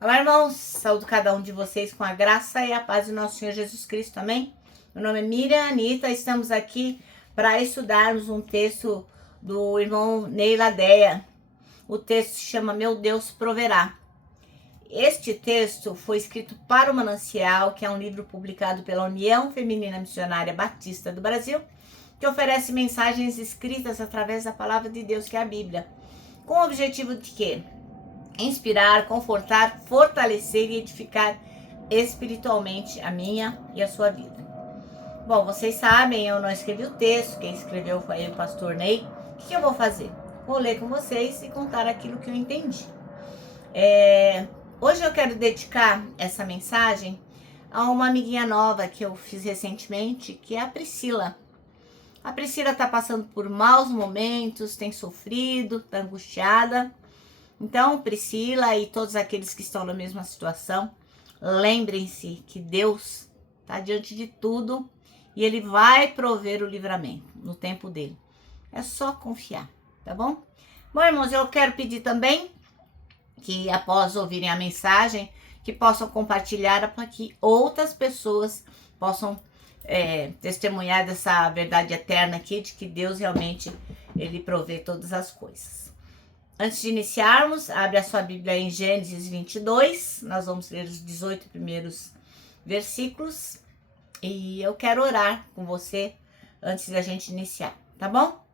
Olá, irmãos, saúdo cada um de vocês com a graça e a paz do nosso Senhor Jesus Cristo, amém? Meu nome é Miriam Anitta, estamos aqui para estudarmos um texto do irmão Ney Ladeia. O texto se chama Meu Deus Proverá. Este texto foi escrito para o Manancial, que é um livro publicado pela União Feminina Missionária Batista do Brasil, que oferece mensagens escritas através da palavra de Deus, que é a Bíblia, com o objetivo de quê? Inspirar, confortar, fortalecer e edificar espiritualmente a minha e a sua vida. Bom, vocês sabem, eu não escrevi o texto, quem escreveu foi o pastor Ney. O que eu vou fazer? Vou ler com vocês e contar aquilo que eu entendi. Hoje eu quero dedicar essa mensagem a uma amiguinha nova que eu fiz recentemente, que é a Priscila. A Priscila está passando por maus momentos, tem sofrido, está angustiada. Então, Priscila e todos aqueles que estão na mesma situação, lembrem-se que Deus está diante de tudo e Ele vai prover o livramento no tempo dele. É só confiar, tá bom? Bom, irmãos, eu quero pedir também que após ouvirem a mensagem, que possam compartilhar para que outras pessoas possam testemunhar dessa verdade eterna aqui, de que Deus realmente, Ele provê todas as coisas. Antes de iniciarmos, abre a sua Bíblia em Gênesis 22, nós vamos ler os 18 primeiros versículos e eu quero orar com você antes da gente iniciar, tá bom?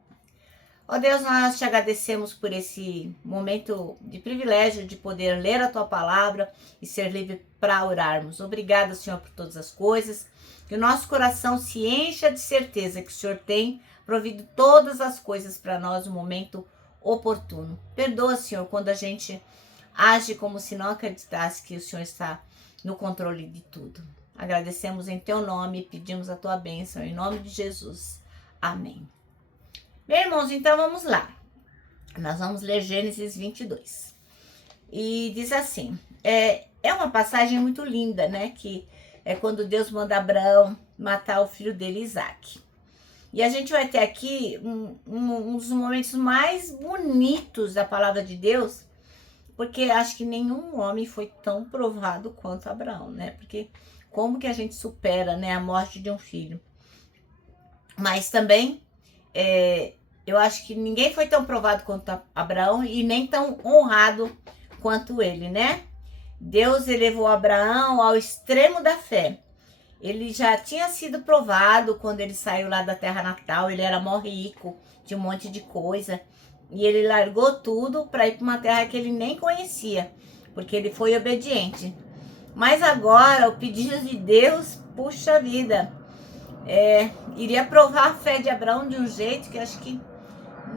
Ó Deus, nós te agradecemos por esse momento de privilégio de poder ler a tua palavra e ser livre para orarmos. Obrigada, Senhor, por todas as coisas, que o nosso coração se encha de certeza que o Senhor tem provido todas as coisas para nós no momento oportuno. Perdoa, Senhor, quando a gente age como se não acreditasse que o Senhor está no controle de tudo. Agradecemos em teu nome e pedimos a tua bênção em nome de Jesus. Amém. Meus irmãos, então vamos lá. Nós vamos ler Gênesis 22. E diz assim, é uma passagem muito linda, né? Que é quando Deus manda Abraão matar o filho dele, Isaque. E a gente vai ter aqui um dos momentos mais bonitos da palavra de Deus, porque acho que nenhum homem foi tão provado quanto Abraão, né? Porque como que a gente supera, né, a morte de um filho? Mas também, eu acho que ninguém foi tão provado quanto Abraão e nem tão honrado quanto ele, né? Deus elevou Abraão ao extremo da fé. Ele já tinha sido provado quando ele saiu lá da terra natal, ele era mó rico, tinha um monte de coisa, e ele largou tudo para ir para uma terra que ele nem conhecia, porque ele foi obediente. Mas agora, o pedido de Deus, puxa vida, iria provar a fé de Abraão de um jeito que acho que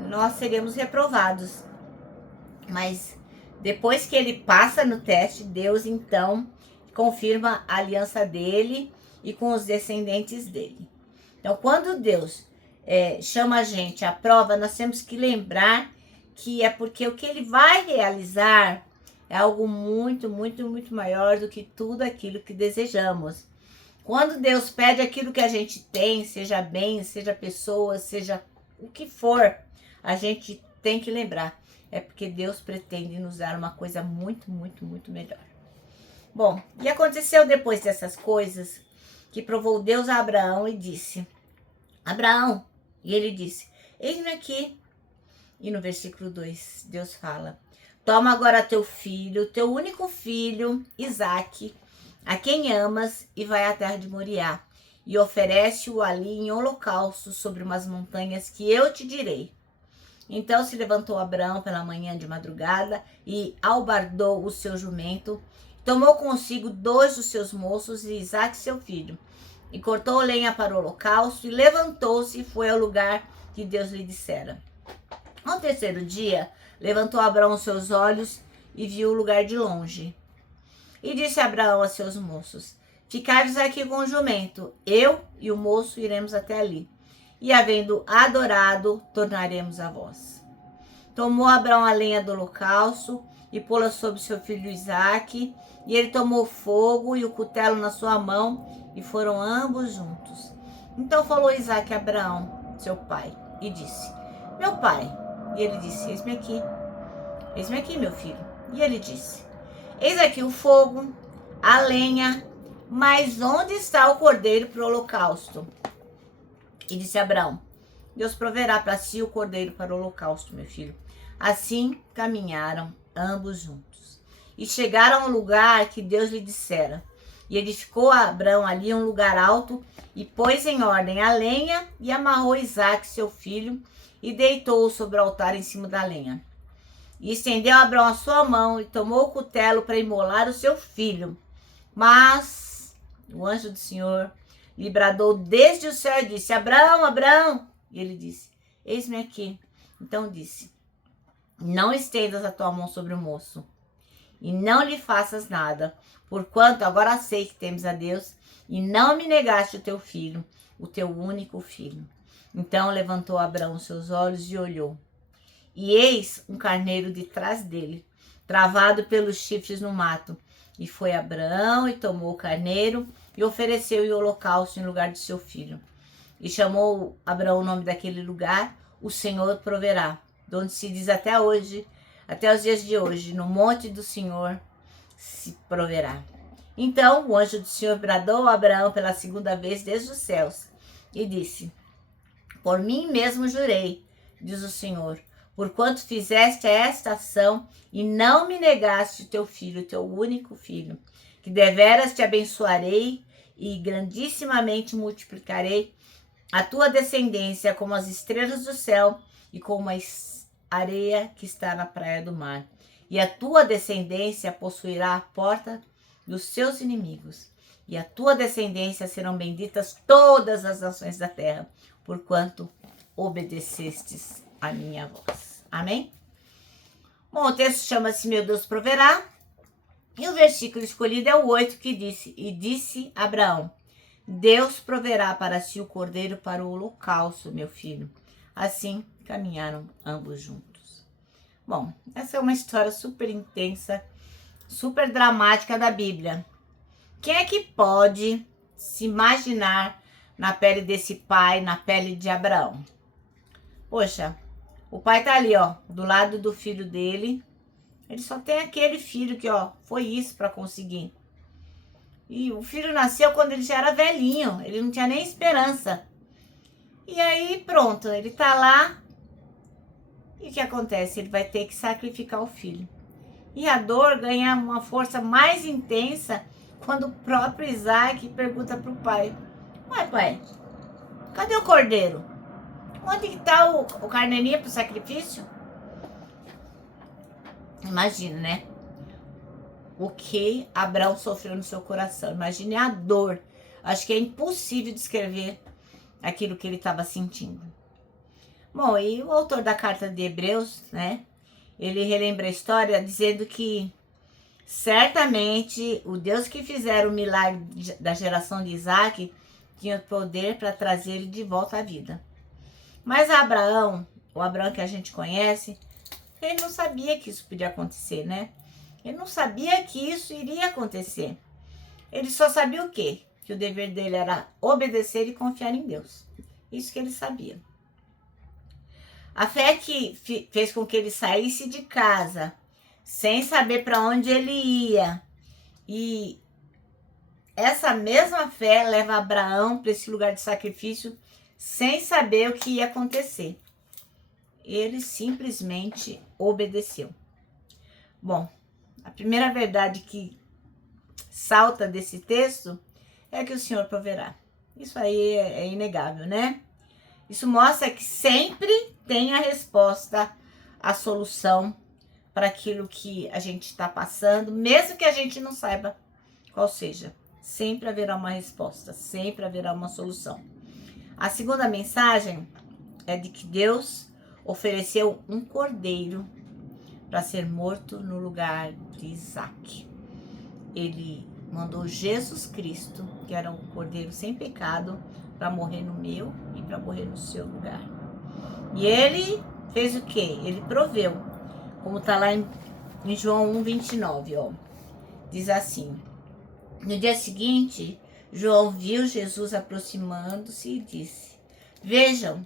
nós seríamos reprovados. Mas depois que ele passa no teste, Deus então confirma a aliança dele e com os descendentes dele. Então, quando Deus chama a gente à prova, nós temos que lembrar que é porque o que ele vai realizar é algo muito, muito, muito maior do que tudo aquilo que desejamos. Quando Deus pede aquilo que a gente tem, seja bem, seja pessoa, seja o que for, a gente tem que lembrar. É porque Deus pretende nos dar uma coisa muito, muito, muito melhor. Bom, e aconteceu depois dessas coisas que provou Deus a Abraão e disse, Abraão, e ele disse, eis-me aqui. E no versículo 2, Deus fala, toma agora teu filho, teu único filho, Isaque, a quem amas, e vai à terra de Moriá, e oferece-o ali em holocausto sobre umas montanhas que eu te direi. Então se levantou Abraão pela manhã de madrugada e albardou o seu jumento, tomou consigo 2 dos seus moços e Isaque seu filho, e cortou lenha para o holocausto, e levantou-se e foi ao lugar que Deus lhe dissera. No terceiro dia, levantou Abraão seus olhos e viu o lugar de longe. E disse Abraão a seus moços, ficai-vos aqui com o jumento, eu e o moço iremos até ali, e havendo adorado, tornaremos a vós. Tomou Abraão a lenha do holocausto e pô-la sobre seu filho Isaque, e ele tomou fogo e o cutelo na sua mão, e foram ambos juntos. Então falou Isaque a Abraão, seu pai, e disse, meu pai. E ele disse, eis-me aqui, meu filho. E ele disse, Eis aqui o fogo, a lenha, mas onde está o cordeiro para o holocausto? E disse Abraão: Deus proverá para si o cordeiro para o holocausto, meu filho. Assim caminharam ambos juntos e chegaram ao lugar que Deus lhe dissera. E edificou Abraão ali um lugar alto e pôs em ordem a lenha e amarrou Isaque, seu filho, e deitou-o sobre o altar em cima da lenha. E estendeu Abraão a sua mão e tomou o cutelo para imolar o seu filho. Mas o anjo do Senhor lhe bradou desde o céu e disse: Abraão, Abraão! E ele disse: Eis-me aqui. Então disse: Não estendas a tua mão sobre o moço, e não lhe faças nada, porquanto agora sei que temes a Deus, e não me negaste o teu filho, o teu único filho. Então levantou Abraão seus olhos e olhou. E eis um carneiro de trás dele, travado pelos chifres no mato. E foi Abraão e tomou o carneiro e ofereceu em holocausto em lugar de seu filho. E chamou Abraão o nome daquele lugar: O Senhor proverá. De onde se diz até hoje, até os dias de hoje, no monte do Senhor se proverá. Então o anjo do Senhor bradou a Abraão pela segunda vez desde os céus e disse: Por mim mesmo jurei, diz o Senhor, porquanto fizeste esta ação e não me negaste o teu filho, o teu único filho, que deveras te abençoarei e grandissimamente multiplicarei a tua descendência como as estrelas do céu e como a areia que está na praia do mar. E a tua descendência possuirá a porta dos seus inimigos. E a tua descendência serão benditas todas as nações da terra, porquanto obedecestes a minha voz. Amém? Bom, o texto chama-se Meu Deus proverá. E o versículo escolhido é o 8, que disse: E disse Abraão: Deus proverá para si o cordeiro para o holocausto, meu filho. Assim caminharam ambos juntos. Bom, essa é uma história super intensa, super dramática da Bíblia. Quem é que pode se imaginar na pele desse pai, na pele de Abraão? Poxa, o pai tá ali, ó, do lado do filho dele. Ele só tem aquele filho que, ó, foi isso para conseguir. E o filho nasceu quando ele já era velhinho, ele não tinha nem esperança. E aí, pronto, ele tá lá. E o que acontece? Ele vai ter que sacrificar o filho. E a dor ganha uma força mais intensa quando o próprio Isaac pergunta pro pai: Ué, pai, cadê o cordeiro? Onde que tá o carneirinho pro sacrifício? Imagina, né? O que Abraão sofreu no seu coração. Imagine a dor. Acho que é impossível descrever aquilo que ele estava sentindo. Bom, e o autor da carta de Hebreus, né? Ele relembra a história dizendo que certamente o Deus que fizera o milagre da geração de Isaac tinha poder para trazer ele de volta à vida. Mas Abraão, o Abraão que a gente conhece, ele não sabia que isso podia acontecer, né? Ele não sabia que isso iria acontecer. Ele só sabia o quê? Que o dever dele era obedecer e confiar em Deus. Isso que ele sabia. A fé que fez com que ele saísse de casa, sem saber para onde ele ia. E essa mesma fé leva Abraão para esse lugar de sacrifício, sem saber o que ia acontecer. Ele simplesmente obedeceu. Bom, a primeira verdade que salta desse texto é que o Senhor proverá. Isso aí é inegável, né? Isso mostra que sempre tem a resposta, a solução para aquilo que a gente está passando, mesmo que a gente não saiba qual seja. Sempre haverá uma resposta, sempre haverá uma solução. A segunda mensagem é de que Deus ofereceu um cordeiro para ser morto no lugar de Isaque. Ele mandou Jesus Cristo, que era um cordeiro sem pecado, para morrer no meu e para morrer no seu lugar. E ele fez o quê? Ele proveu, como está lá em João 1,29, ó. Diz assim: No dia seguinte, João viu Jesus aproximando-se e disse: Vejam,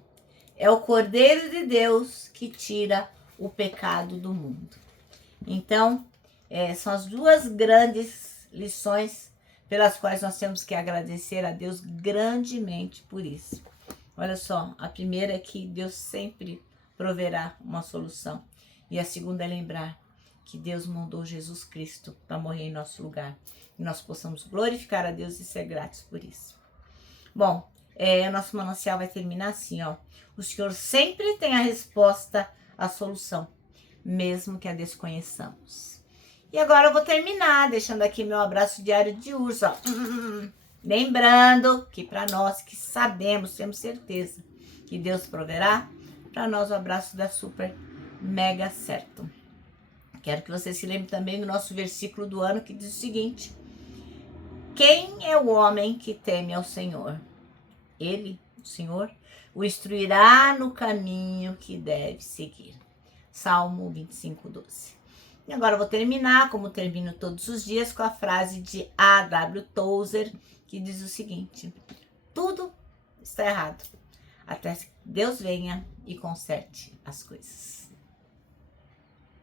é o Cordeiro de Deus que tira o pecado do mundo. Então, São as duas grandes lições pelas quais nós temos que agradecer a Deus grandemente por isso. Olha só, a primeira é que Deus sempre proverá uma solução. E a segunda é lembrar que Deus mandou Jesus Cristo para morrer em nosso lugar. E nós possamos glorificar a Deus e ser gratos por isso. Bom, o nosso manancial vai terminar assim, ó. O Senhor sempre tem a resposta à solução, mesmo que a desconheçamos. E agora eu vou terminar deixando aqui meu abraço diário de urso, ó. Lembrando que para nós que sabemos, temos certeza que Deus proverá, para nós o abraço dá super mega certo. Quero que você se lembre também do nosso versículo do ano que diz o seguinte: quem é o homem que teme ao Senhor? Ele, o Senhor, o instruirá no caminho que deve seguir. Salmo 25, 12. E agora eu vou terminar, como termino todos os dias, com a frase de A.W. Tozer, que diz o seguinte: tudo está errado, até que Deus venha e conserte as coisas.